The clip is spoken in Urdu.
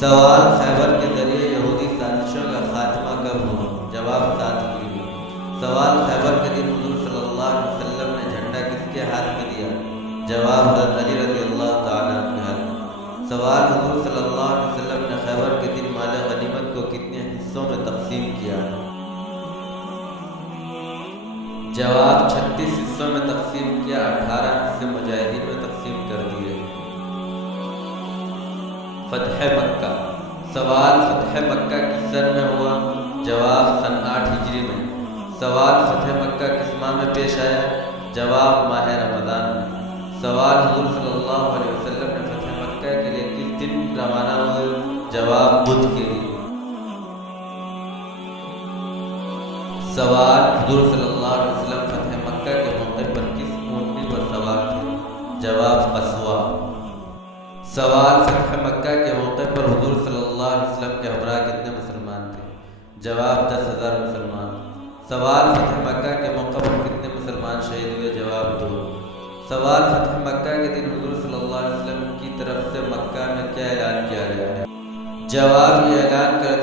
سوال: خیبر کے ذریعے یہودی سازشوں کا خاتمہ کب ہوا؟ جواب: 7 ہجری میں۔ سوال: خیبر کے دن حضور صلی اللہ علیہ وسلم نے جھنڈا کس کے ہاتھ میں دیا؟ جواب: حضرت علی رضی اللہ تعالیٰ عنہ کے ہاتھ میں۔ سوال: حضور صلی اللہ علیہ وسلم نے خیبر کے دن مال غنیمت کو کتنے حصوں میں تقسیم کیا؟ جواب: 36 حصوں میں تقسیم کیا، 18 حصے مجاہدین میں تقسیم کر دیے۔ فتح مکہ۔ سوال: فتح مکہ کس سن میں ہوا؟ جواب: سن 8 ہجری میں۔ سوال: فتح مکہ کس ماہ میں پیش آیا؟ جواب: ماہ رمضان میں۔ سوال: حضور صلی اللہ علیہ وسلم نے فتح مکہ کے لیے کس دن روانہ ہوئے؟ جواب: بدھ کے دن۔ سوال: حضور صلی اللہ علیہ وسلم فتح مکہ کے موقع پر کس اونٹنی پر سوار تھے؟ جواب: قصواء۔ سوال: فتح مکہ کے موقع پر حضور صلی اللہ علیہ وسلم کے ہمراہ کتنے مسلمان تھے؟ جواب: 10,000 مسلمان۔ سوال: فتح مکہ کے موقع پر کتنے مسلمان شہید ہوئے؟ جواب: 2۔ سوال: فتح مکہ کے دن حضور صلی اللہ علیہ وسلم کی طرف سے مکہ میں کیا اعلان کیا گیا ہے؟ جواب: یہ اعلان کر